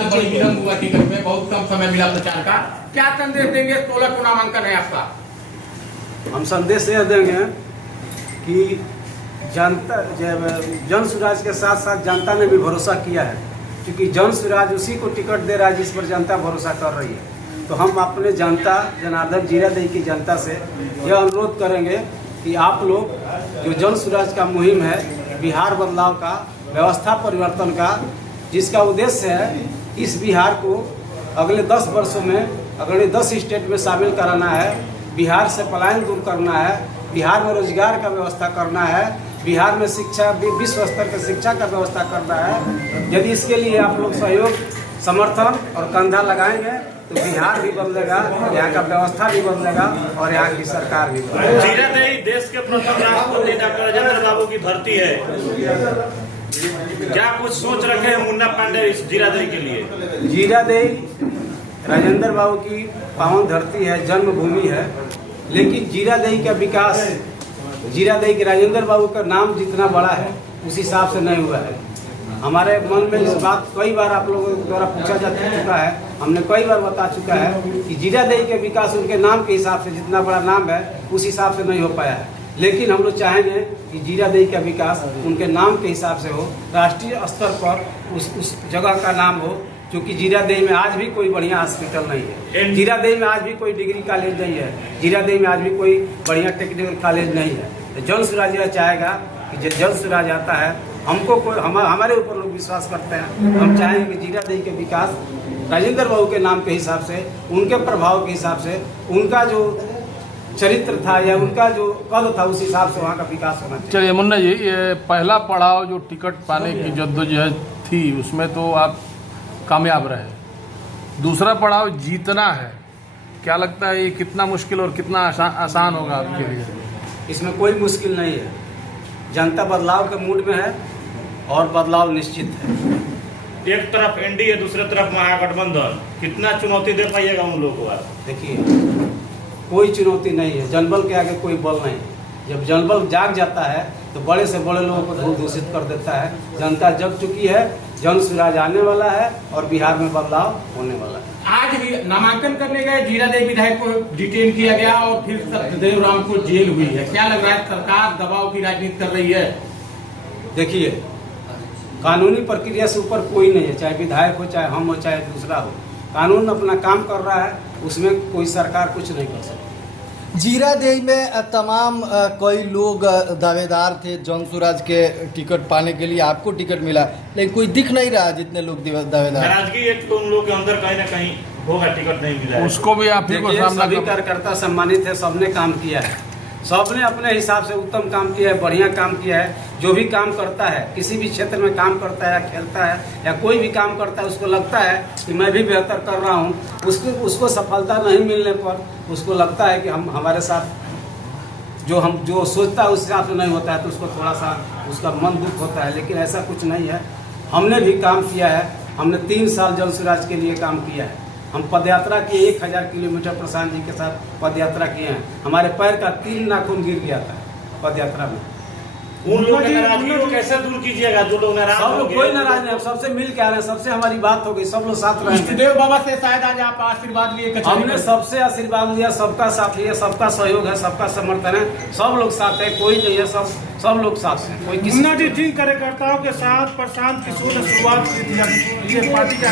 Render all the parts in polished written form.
बड़ी विलम्ब हुआ टिकट में, बहुत कम समय मिला प्रचार का। क्या संदेश देंगे? 16 को नामांकन है आपका। हम संदेश यह देंगे कि जनता जन स्वराज के साथ साथ जनता ने भी भरोसा किया है, क्योंकि जन स्वराज उसी को टिकट दे रहा है जिस पर जनता भरोसा कर रही है। तो हम अपने जनता जनार्दन जीरादेई की जनता से यह अनुरोध करेंगे कि आप लोग जो जन स्वराज का मुहिम है, बिहार बदलाव का, व्यवस्था परिवर्तन का, जिसका उद्देश्य है इस बिहार को अगले 10 वर्षों में अगले 10 स्टेट में शामिल कराना है, बिहार से पलायन दूर करना है, बिहार में रोजगार का व्यवस्था करना है, बिहार में शिक्षा विश्व स्तर की शिक्षा का व्यवस्था करना है। यदि इसके लिए आप लोग सहयोग, समर्थन और कंधा लगाएंगे तो बिहार भी बदलेगा, यहाँ का व्यवस्था भी बदलेगा और यहाँ की सरकार भी बदलेगा। जीरादेई देश के प्रथम राष्ट्रपति डॉक्टर राजेंद्र बाबू की धरती है। क्या कुछ सोच रखे हैं मुन्ना पांडे इस जीरादेई के लिए? जीरादेई राजेंद्र बाबू की पावन धरती है, जन्मभूमि है, लेकिन जीरादेई का विकास, जीरादेई के राजेंद्र बाबू का नाम जितना बड़ा है उस हिसाब से नहीं हुआ है। हमारे मन में इस बात कई बार आप लोगों द्वारा पूछा जा चुका है, हमने कई बार बता चुका है कि जीरादेई के विकास उनके नाम के हिसाब से, जितना बड़ा नाम है उस हिसाब से नहीं हो पाया है। लेकिन हम लोग चाहेंगे कि जीरादेई का विकास उनके नाम के हिसाब से हो, राष्ट्रीय स्तर पर उस जगह का नाम हो, क्योंकि जीरादेई में आज भी कोई बढ़िया हॉस्पिटल नहीं है, जीरादेई में आज भी कोई डिग्री कॉलेज नहीं है, जीरादेई में आज भी कोई बढ़िया टेक्निकल कॉलेज नहीं है। तो जन स्वराज यह चाहेगा कि जब जन स्वराज आता है, हमको कोई हमारे ऊपर लोग विश्वास करते हैं, हम चाहेंगे कि जीरादेई के विकास राजेंद्र बाबू के नाम के हिसाब से, उनके प्रभाव के हिसाब से, उनका जो चरित्र था या उनका जो कद था उस हिसाब से वहाँ का विकास होना चाहिए। चलिए मुन्ना जी, ये पहला पड़ाव जो टिकट पाने की जद्दोजहद थी उसमें तो आप कामयाब रहे, दूसरा पड़ाव जीतना है, क्या लगता है ये कितना मुश्किल और कितना आसान होगा आपके लिए? इसमें कोई मुश्किल नहीं है, जनता बदलाव के मूड में है और बदलाव निश्चित है। एक तरफ एनडीए, दूसरे तरफ महागठबंधन, कितना चुनौती दे पाइएगा उन लोगों को आप? देखिए, कोई चुनौती नहीं है, जनबल के आगे कोई बल नहीं। जब जनबल जाग जाता है तो बड़े से बड़े लोगों को धूल दूषित कर देता है। जनता जग चुकी है, जन स्वराज आने वाला है और बिहार में बदलाव होने वाला है। आज भी नामांकन करने गए जीरादेई विधायक को डिटेन किया गया और फिर सत्यदेव राम को जेल हुई है। क्या लग रहा है सरकार दबाव की राजनीति कर रही है? देखिए, कानूनी प्रक्रिया से ऊपर कोई नहीं है, चाहे विधायक हो, चाहे हम हो, चाहे दूसरा हो। कानून अपना काम कर रहा है, उसमें कोई सरकार कुछ नहीं कर सकती। जीरादेई में तमाम कई लोग दावेदार थे जन स्वराज के टिकट पाने के लिए, आपको टिकट मिला, लेकिन कोई दिख नहीं रहा जितने लोग दावेदार। नाराजगी एक तो उन लोगों के अंदर कहीं ना कहीं होगा, टिकट नहीं मिला, उसको भी आप ही को सामना। सभी कार्यकर्ता सम्मानित है, सबने काम किया है, सबने अपने हिसाब से उत्तम काम किया है, बढ़िया काम किया है। जो भी काम करता है, किसी भी क्षेत्र में काम करता है या खेलता है या कोई भी काम करता है, उसको लगता है कि मैं भी बेहतर कर रहा हूँ, उसको सफलता नहीं मिलने पर उसको लगता है कि हम हमारे साथ जो सोचता है उस हिसाब से नहीं होता है, तो उसको थोड़ा सा उसका मन दुख होता है। लेकिन ऐसा कुछ नहीं है, हमने भी काम किया है, हमने 3 साल जन स्वराज के लिए काम किया है। हम पदयात्रा किए, 1000 किलोमीटर प्रशांत जी के साथ पदयात्रा किए हैं। हमारे पैर का 3 नाखून गिर गया था पदयात्रा में। उन लोगों की नाराजगी को कैसे दूर कीजिएगा जो लोग नाराज? सब लोग कोई नाराज नहीं, सबसे मिल के आ रहे हैं, सबसे हमारी बात हो गई, सब लोग साथ रहे। सत्यदेव बाबा से शायद आज आप आशीर्वाद लिए? हमने सबसे आशीर्वाद लिया, सबका साथ लिया, सबका सहयोग है, सबका समर्थन है, सब लोग साथ है, कोई नहीं है, सब लोग साथ हैं। कोई किसी मुन्ना जी, जिन कार्यकर्ताओं के साथ प्रशांत किशोर ने शुरुआत की थी ये पार्टी का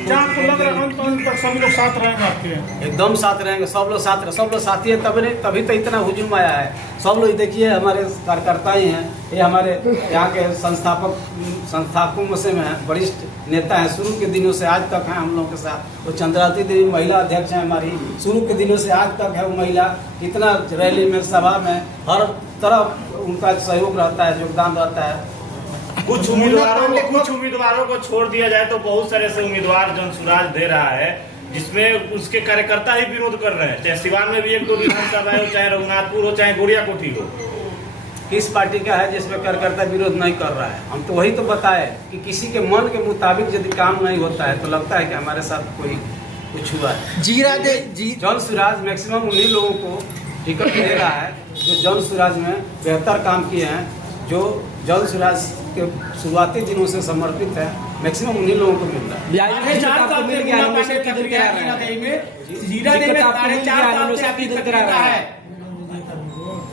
क्या आपको लग रहा है सभी लोग साथ रहेंगे आपके? एकदम साथ रहेंगे, सब लोग साथ रहे, सब लोग साथी है, तभी तो इतना हुजूम आया है। सब लोग देखिए, हमारे कार्यकर्ता ही हैं, ये हमारे यहाँ के संस्थापकों में से वरिष्ठ नेता हैं, शुरू के दिनों से आज तक हैं हम लोगों के साथ। वो चंद्रावती देवी महिला अध्यक्ष हैं हमारी, शुरू के दिनों से आज तक है वो महिला। इतना रैली में, सभा में, हर तरफ उनका सहयोग रहता है, योगदान रहता है। कुछ उम्मीदवारों को छोड़ दिया जाए तो बहुत सारे ऐसे उम्मीदवार जन स्वराज दे रहा है जिसमें उसके कार्यकर्ता ही विरोध कर रहे हैं। चाहे सिवान में भी 1-2 विधानसभा हो, चाहे रघुनाथपुर हो, चाहे गोरिया कोठी हो। किस पार्टी का है जिसमें कार्यकर्ता विरोध नहीं कर रहा है? हम तो वही तो बताए कि किसी के मन के मुताबिक यदि काम नहीं होता है तो लगता है कि हमारे साथ कोई कुछ हुआ है। जन स्वराज मैक्सिमम उन्हीं लोगों को टिकट दे रहा है जो जन स्वराज में बेहतर काम किए हैं, जो जन स्वराज के शुरुआती दिनों से समर्पित है, मैक्सिमम उन्हीं लोगों को मिल रहा है। साढ़े 4 साल से गुना पाने की प्रक्रिया है जीरा देवी में। जीरा देवी में 4.5 साल से अभी तक रहा है।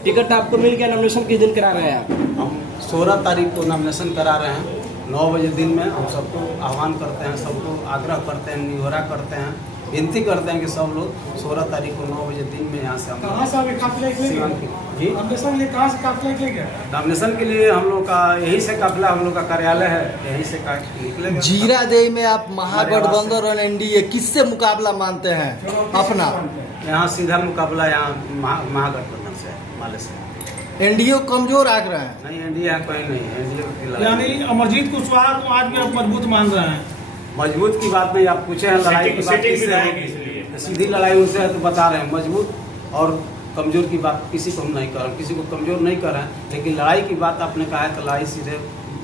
टिकट आपको मिल गया, नॉमिनेशन किस दिन करा रहे हैं आप? हम 16 तारीख को नॉमिनेशन करा रहे हैं 9 बजे दिन में। हम सबको आह्वान करते हैं, सबको आग्रह करते हैं, निहोरा करते हैं, विनती करते हैं कि सब लोग 16 तारीख को 9 बजे दिन में यहाँ से हम कहाँ से अभी काफिला के लिए जी नॉमिनेशन के लिए कहाँ से काफिला के लिए गया? नॉमिनेशन के लिए हम लोग का यही से काफिला, हम लोग का कार्यालय है, यहीं से निकलेगा। जीरा देवी में आप महागठबंधन और एनडीए किससे मुकाबला मानते हैं अपना? यहाँ सीधा मुकाबला यहाँ महागठबंधन से है, माले से। एनडीए कमजोर आंक रहे हैं। नहीं, एनडीए कहीं नहीं है, एनडीए यानी अमरजीत कुशवाहा को आज भी आप मजबूत मान रहे हैं? मजबूत की बात नहीं, आप पूछे हैं लड़ाई की बात सेटिंग किससे विधायक होगी? इसलिए। तो सीधी लड़ाई उनसे है तो बता रहे हैं। मजबूत और कमजोर की बात किसी को हम नहीं कर रहे हैं, किसी को कमजोर नहीं कर रहे हैं, लेकिन लड़ाई की बात आपने कहा है तो लड़ाई सीधे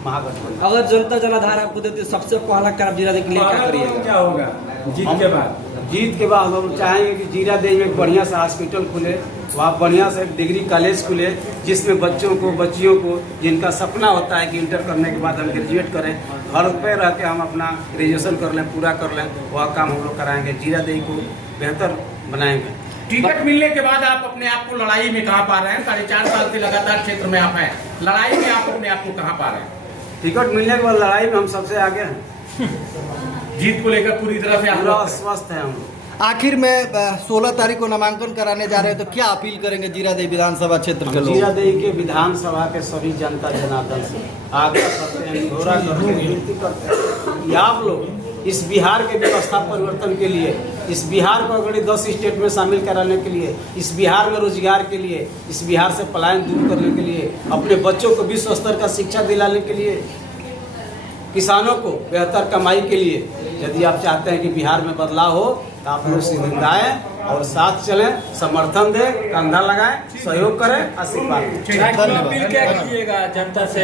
महागठबंधन। अगर जनता जनाधार आपको देते सबसे पहला काम जीरा देवी के लिए क्या करिएगा? क्या होगा जीत के बाद हम चाहेंगे कि जीरा देवी में एक बढ़िया सा हॉस्पिटल खुले, वहाँ बढ़िया से डिग्री कॉलेज खुले, जिसमें बच्चों को बच्चियों को जिनका सपना होता है कि इंटर करने के बाद हम ग्रेजुएट करें, घर पे रह के हम अपना ग्रेजुएशन कर लें, पूरा कर लें, वह काम हम लोग कराएंगे। जीरा देवी को बेहतर बनाएंगे। टिकट मिलने के बाद आप अपने आप को लड़ाई में कहाँ पा रहे हैं? 4.5 साल से लगातार क्षेत्र में आप हैं, लड़ाई में आप अपने आप को कहाँ पा रहे हैं? टिकट मिलने के बाद लड़ाई में हम सबसे आगे हैं। जीत को लेकर पूरी तरह से पूरा आप स्वस्थ है हम लोग। आखिर में 16 तारीख को नामांकन कराने जा रहे हैं, तो क्या अपील करेंगे जीरा देवी विधानसभा क्षेत्र के लोग? जीरा देवी के विधानसभा के सभी जनता जनार्दन से आग्रह करते हैं, निहोरा करते हैं, विनती करते हैं कि आप लोग इस बिहार के व्यवस्था परिवर्तन के लिए, इस बिहार को अगले 10 स्टेट में शामिल कराने के लिए, इस बिहार में रोजगार के लिए, इस बिहार से पलायन दूर करने के लिए, अपने बच्चों को विश्व स्तर का शिक्षा दिलाने के लिए, किसानों को बेहतर कमाई के लिए, यदि आप चाहते हैं कि बिहार में बदलाव हो तो आप लोग सिंधाएं और साथ चलें, समर्थन दें, कंधा लगाएं, सहयोग करें, आशीर्वाद दें। अपील क्या कीजिएगा जनता से?